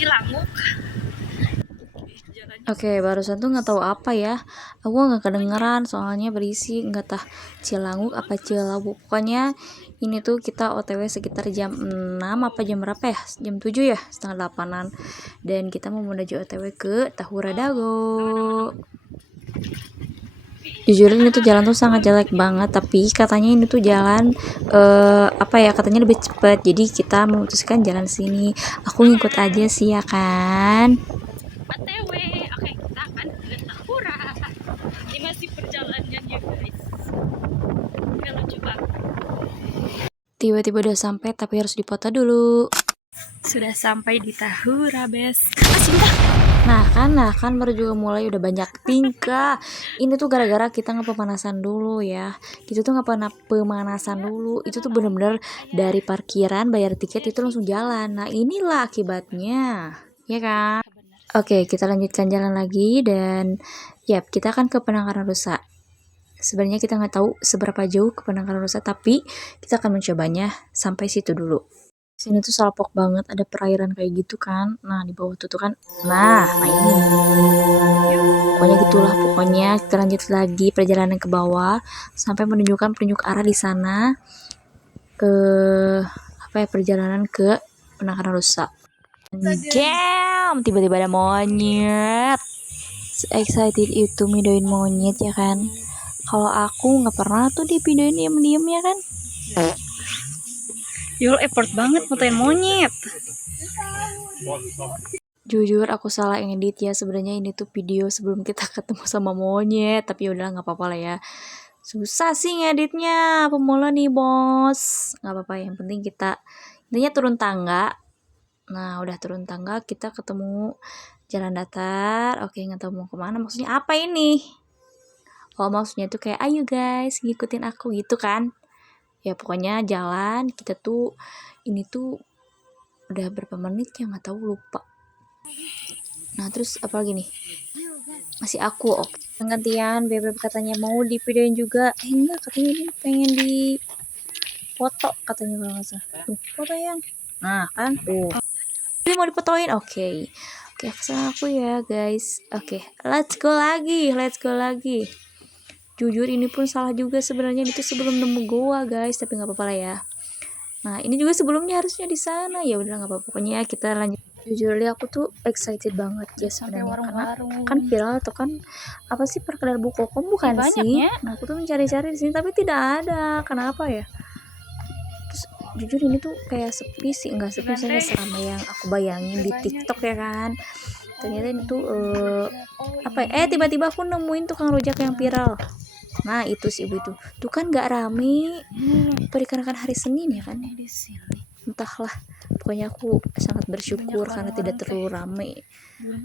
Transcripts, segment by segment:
Cilangu. Oke, barusan tuh nggak tahu apa ya. Aku nggak kedengeran soalnya berisi nggak tah Cilangu apa Cilawu. Pokoknya ini tuh kita OTW sekitar jam 6 apa jam berapa ya? Jam 7 ya, setengah 8-an. Dan kita mau menuju OTW ke Tahura Dago. Jujur ini tuh jalan tuh sangat jelek banget, tapi katanya ini tuh jalan apa ya, katanya lebih cepet. Jadi kita memutuskan jalan sini. Aku ngikut aja sih ya kan. OTW, oke kita akan ke Tahura. Ini masih perjalanan ya guys. Oke, lucu banget. Tiba-tiba udah sampai tapi harus dipoto dulu. Sudah sampai di Tahura, Bes. Nah kan baru juga mulai udah banyak tingkah. Ini tuh gara-gara kita ngepemanasan dulu ya. Kita tuh pemanasan dulu. Itu tuh bener-bener dari parkiran bayar tiket itu langsung jalan. Nah inilah akibatnya, ya kan? Oke, kita lanjutkan jalan lagi dan ya kita akan ke Penangkaran Rusa. Sebenarnya kita nggak tahu seberapa jauh ke Penangkaran Rusa, tapi kita akan mencobanya sampai situ dulu. Sini tuh salpok banget, ada perairan kayak gitu kan. Nah di bawah tuh kan, nah ini pokoknya gitulah. Pokoknya kita lanjut lagi perjalanan ke bawah sampai menunjukkan penunjuk arah di sana ke apa ya, perjalanan ke Penangkaran Rusa. Damn, tiba-tiba ada monyet. Excited itu videoin monyet ya kan. Kalau aku nggak pernah tuh videoin diem-diem ya kan. Yul effort banget fotoin monyet. Jujur aku salah ngedit ya, sebenarnya ini tuh video sebelum kita ketemu sama monyet, tapi udah nggak apa-apa lah ya. Susah sih ngeditnya, pemula nih bos. Nggak apa-apa, yang penting kita intinya turun tangga. Nah udah turun tangga kita ketemu jalan datar. Oke, nggak tahu mau kemana, maksudnya apa ini? Oh maksudnya tuh kayak ayo guys ngikutin aku gitu kan. Ya pokoknya jalan kita tuh ini tuh udah berapa menit ya nggak tahu, lupa. Nah terus apa lagi nih, masih aku oke. Gantian bebek katanya mau di videoin juga, enggak katanya ini pengen di foto katanya kalau nggak salah. Tuh foto yang, nah kan tuh ini mau difotoin. Oke kesana aku ya guys. Oke, let's go lagi. Jujur ini pun salah juga sebenarnya, itu sebelum nemu goa guys, tapi nggak apa-apa lah ya. Nah ini juga sebelumnya harusnya di sana, ya udah nggak apa-apa. Pokoknya kita lanjut. Jujur aku tuh excited banget ya sebenarnya, karena kan viral atau kan apa sih, perkedel buku kom bukan sih. Nah aku tuh mencari-cari di sini tapi tidak ada, kenapa ya. Terus jujur ini tuh kayak sepi sih, enggak sepi misalnya seramai yang aku bayangin di TikTok ya kan. Ternyata ini tuh apa ya, tiba-tiba aku nemuin tukang rujak yang viral. Nah itu si ibu itu tuh kan gak rame, perikanan hari Senin ya kan, entahlah. Pokoknya aku sangat bersyukur karena tidak terlalu rame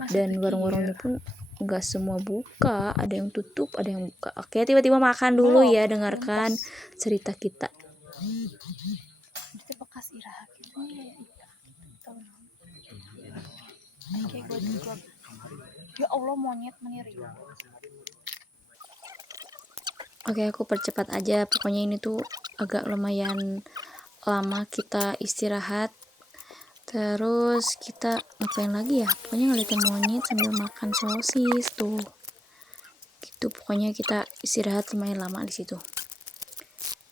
dan warung-warungnya pun nggak semua buka, ada yang tutup ada yang buka. Oke, tiba-tiba makan dulu ya, dengarkan cerita kita. Bekas iraha gitu ya Allah, monyet meniri. Oke, aku percepat aja. Pokoknya ini tuh agak lumayan lama kita istirahat. Terus kita ngapain lagi ya? Pokoknya ngeliatin monyet sambil makan sosis tuh. Gitu, pokoknya kita istirahat lumayan lama di situ.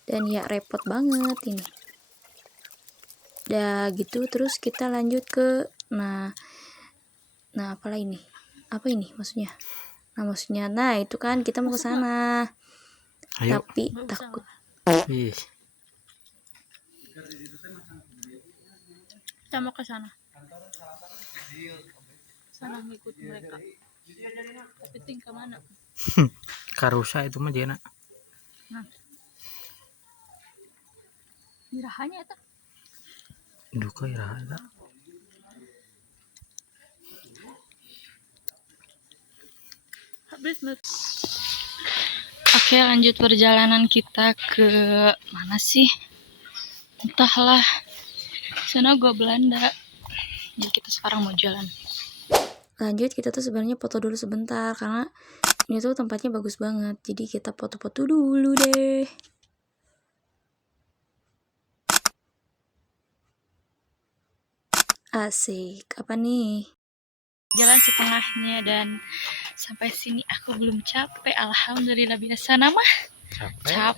Dan ya repot banget ini. Udah gitu terus kita lanjut ke nah apa ini? Apa ini maksudnya? Nah itu kan kita mau ke sana. Tapi takut. Kita mau ke sana. Sana ngikut mereka. Tapi tingkah mana? Karusa itu mah Jena. Nah. Irahanya eta. Duka iraha eta. Habis. Oke, lanjut perjalanan kita ke mana sih? Entahlah. Sana gua Belanda. Jadi kita sekarang mau jalan. Lanjut kita tuh sebenarnya foto dulu sebentar karena ini tuh tempatnya bagus banget. Jadi kita foto-foto dulu deh. Asik, apa nih? Jalan setengahnya dan sampai sini aku belum capek. Alhamdulillah, biasa nama capek.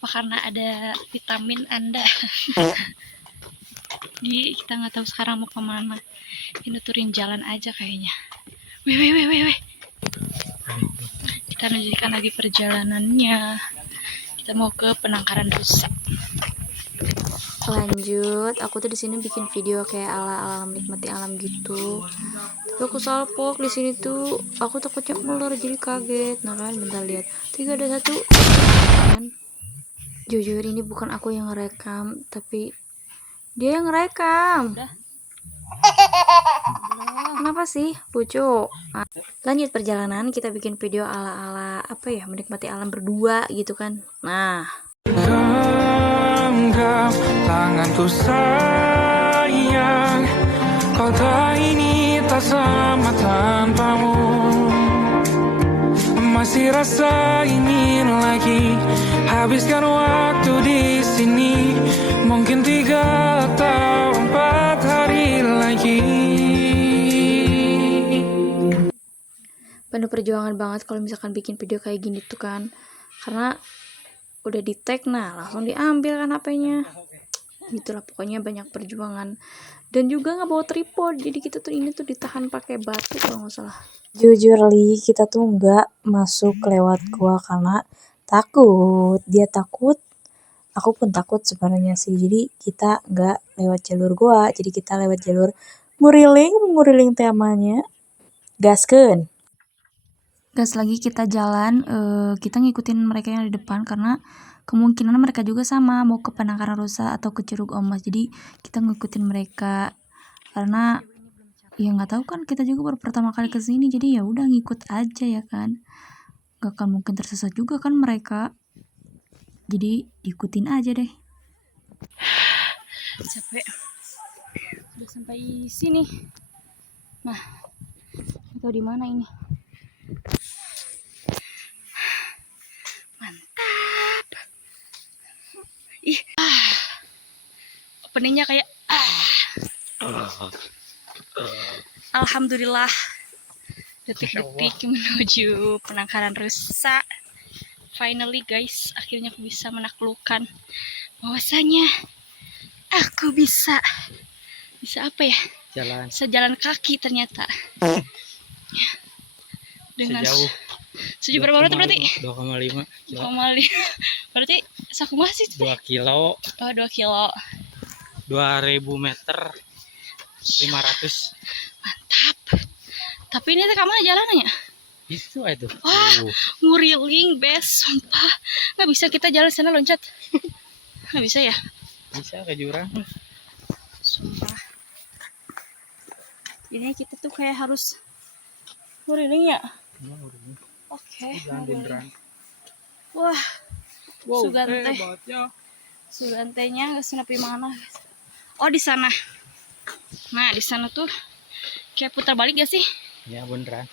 Apa karena ada vitamin Anda? Jadi kita nggak tahu sekarang mau kemana. Ini turin jalan aja kayaknya. Weh. Kita lanjutkan lagi perjalanannya. Kita mau ke penangkaran rusa. Lanjut, aku tuh di sini bikin video kayak ala menikmati alam gitu. Tapi aku salpok di sini tuh, aku takutnya ular jadi kaget. Nah kan, bentar lihat. 3, 2, 1. Kan? Jujur ini bukan aku yang ngerekam, tapi dia yang ngerekam. Kenapa sih? Lucu. Lanjut perjalanan, kita bikin video ala apa ya, menikmati alam berdua gitu kan. Nah, genggam tanganku sayang, kota ini tak sama tanpamu. Masih rasa ingin lagi habiskan waktu di sini. Mungkin 3 atau 4 hari lagi. penuh perjuangan banget kalau misalkan bikin video kayak gini tuh kan, karena udah di tag, nah langsung diambil kan HP-nya. Gitulah pokoknya, banyak perjuangan. Dan juga nggak bawa tripod, jadi kita tuh ini tuh ditahan pakai batu kalau nggak salah. Jujur Li, kita tuh nggak masuk lewat gua karena takut. Dia takut, aku pun takut sebenarnya sih. Jadi kita nggak lewat jalur gua, jadi kita lewat jalur nguriling temanya. Gaskeun. Gas lagi kita jalan, kita ngikutin mereka yang di depan karena kemungkinan mereka juga sama mau ke Penangkaran Rusa atau ke Curug Omas. Jadi kita ngikutin mereka karena ya nggak tahu kan, kita juga baru pertama kali ke sini, jadi ya udah ngikut aja ya kan. Gak akan mungkin tersesat juga kan mereka. Jadi ikutin aja deh. Capek. Udah sampai sini. Nah, tahu di mana ini? Mantap. Ih, openingnya kayak Alhamdulillah. Detik-detik menuju Penangkaran Rusa. Finally guys, akhirnya aku bisa menaklukkan bahwasanya aku bisa apa ya? Sejalan kaki ternyata. Dengan sejauh berapa menit berarti? 2,5 kilo. 2,5. Berarti sakumaha sih? 2 kilo. Oh, 2 kilo. 2000 meter 500. Mantap. Tapi ini teh kemana jalannya? Itu itu. Wah, nguriling best, sumpah. Nggak bisa kita jalan sana loncat. Nggak bisa ya? Bisa ke jurang. Sumpah. Ini kita tuh kayak harus nguriling ya? Oke. Wah, Sugante. Sugantenya nggak senapi mana? Oh, di sana. Nah, di sana tuh kayak putar balik gak sih? Ya beneran.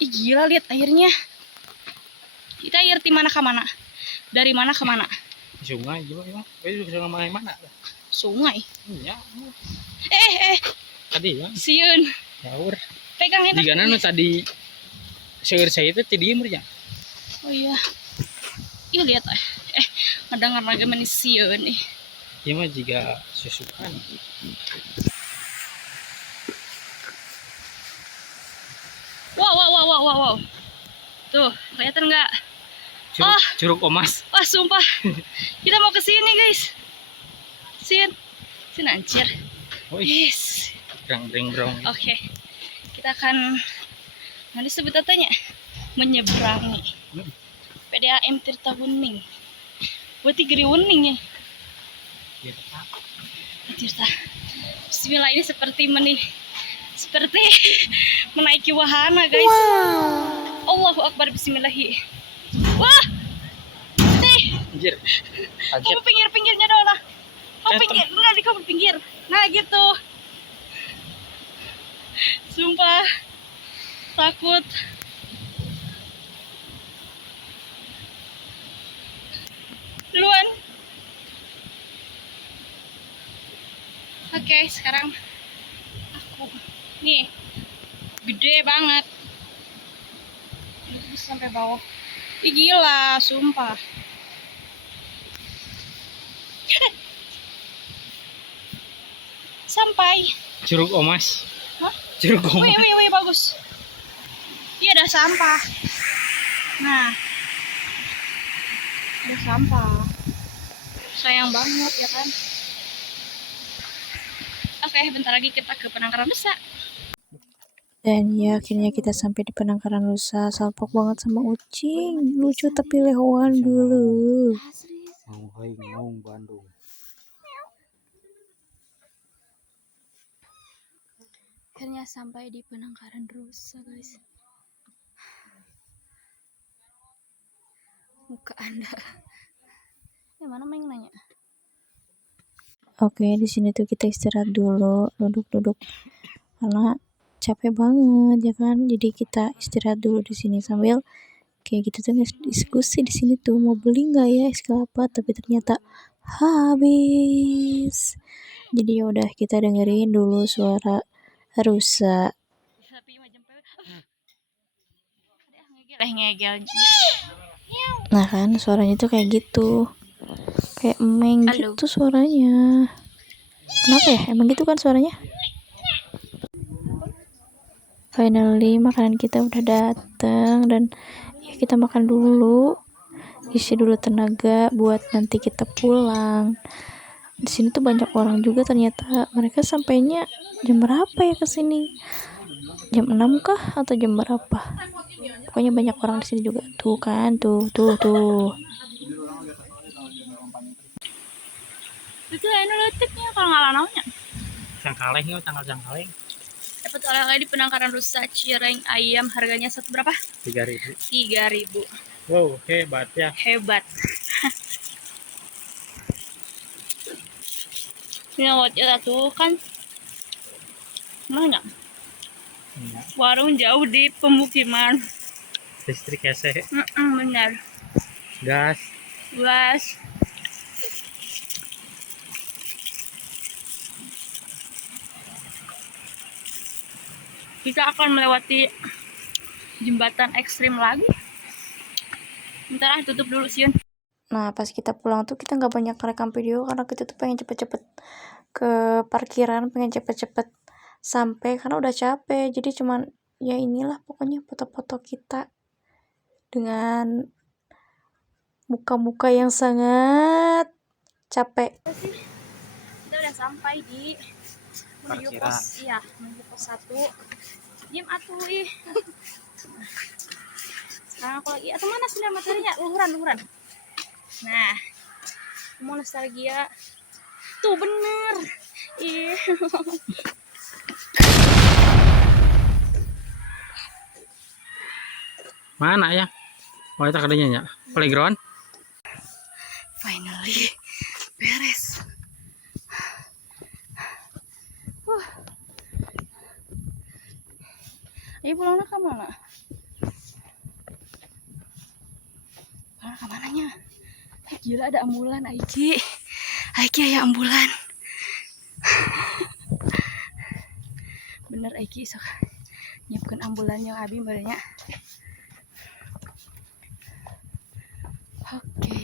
Ih, gila, lihat airnya. Kita air di mana ke mana? Dari mana ke mana? Sungai juga ya. Itu bisa mana? Sungai. Iya. Tadi ya. Siun. Jauh. Pegang enak. Jika nanu tadi seur saya itu diem ya. Oh iya. Ih, lihat. Ngedengar lagi manis siun nih. Iya mah jika susukan. Wow. Tuh, kelihatan nggak? Curug Omas. Wah, sumpah. Kita mau ke sini, guys. Sini anjir. Oh, Yes. Brong. Oke. Kita akan nanti sebut katanya menyeberangi PDAM Tirta Wening. Berarti geri wening ya? Tirta. Bismillah, ini seperti menaiki wahana, guys. Wow. Allahu Akbar, bismillahi. Wah! Anjir. Kamu pinggir-pinggirnya dong lah. Kamu pinggir. Nah, gitu. Sumpah. Takut. Duluan. Oke, sekarang aku nih gede banget. Ini bisa sampai bawah. Ih gila, sumpah. Sampai. Curug Omas. Hah? Curug Omas. Wih, bagus. Iya, ada sampah. Nah, ada sampah. Sayang banget ya kan. Oke, bentar lagi kita ke Penangkaran Nusa. Dan ya akhirnya kita sampai di Penangkaran Nusa. Salpok banget sama Ucing. Lucu tapi lehoan dulu. Mau Bandung. Akhirnya sampai di Penangkaran Nusa, guys. Muka Anda. Yang mana Meng nanya? Oke, di sini tuh kita istirahat dulu, duduk-duduk. Karena capek banget ya kan. Jadi kita istirahat dulu di sini sambil kayak gitu tuh diskusi di sini tuh mau beli nggak ya es kelapa, tapi ternyata habis. Jadi ya udah kita dengerin dulu suara rusa. Ngegel. Nah kan suaranya tuh kayak gitu, kayak emeng Halo. gitu suaranya. Kenapa ya? Emang gitu kan suaranya? Finally makanan kita udah datang dan ya kita makan dulu, isi dulu tenaga buat nanti kita pulang. Di sini tuh banyak orang juga ternyata. Mereka sampainya jam berapa ya ke sini? Jam 6 kah atau jam berapa? Pokoknya banyak orang di sini juga. Tuh kan, tuh. Itu analitiknya kalau nggak namanya. Cangkaleng ya, tanggal Cangkaleng. Dapat oleh-oleh di Penangkaran Rusa cireng ayam, harganya satu berapa? 3.000. 3.000. Wow, hebat ya. Hebat. Ini wajah tuh kan mana? Iya. Warung jauh di pemukiman. Listrik hese. Benar. Gas. Luas. Kita akan melewati jembatan ekstrim lagi. Bentar tutup dulu Siun. Nah pas kita pulang tuh kita nggak banyak rekam video karena kita tuh pengen cepet-cepet ke parkiran, pengen cepet-cepet sampai karena udah capek. Jadi cuman ya inilah pokoknya foto-foto kita dengan muka-muka yang sangat capek. Kita udah sampai di menuju pos, iya, menuju pos 1. Diam atuh ih. Sekarang aku lagi, atau mana sinar materinya? Luhuran. Nah, mau nostalgia. Tuh bener. Ih. Mana ya? Oh, itu kadanya ya. Playground. Finally beres. Ayo pulangnya ke mana? Pulang ke mananya? Gila ada ambulan Aiki ada ambulan. Bener Aiki sok nyiapkan ambulan yang abi barenya. Oke.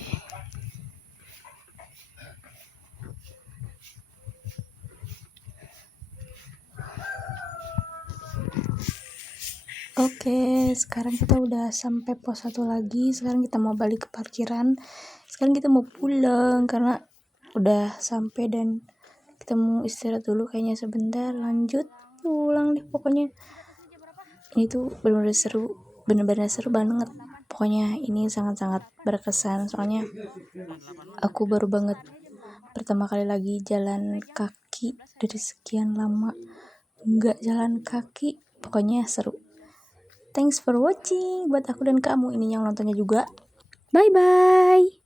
Oke, sekarang kita udah sampai pos 1 lagi. Sekarang kita mau balik ke parkiran. Sekarang kita mau pulang karena udah sampai dan kita mau istirahat dulu kayaknya sebentar. Lanjut pulang deh pokoknya. Ini tuh bener-bener seru banget. Pokoknya ini sangat-sangat berkesan soalnya aku baru banget pertama kali lagi jalan kaki dari sekian lama nggak jalan kaki. Pokoknya seru. Thanks for watching buat aku dan kamu ini yang nontonnya juga. Bye bye.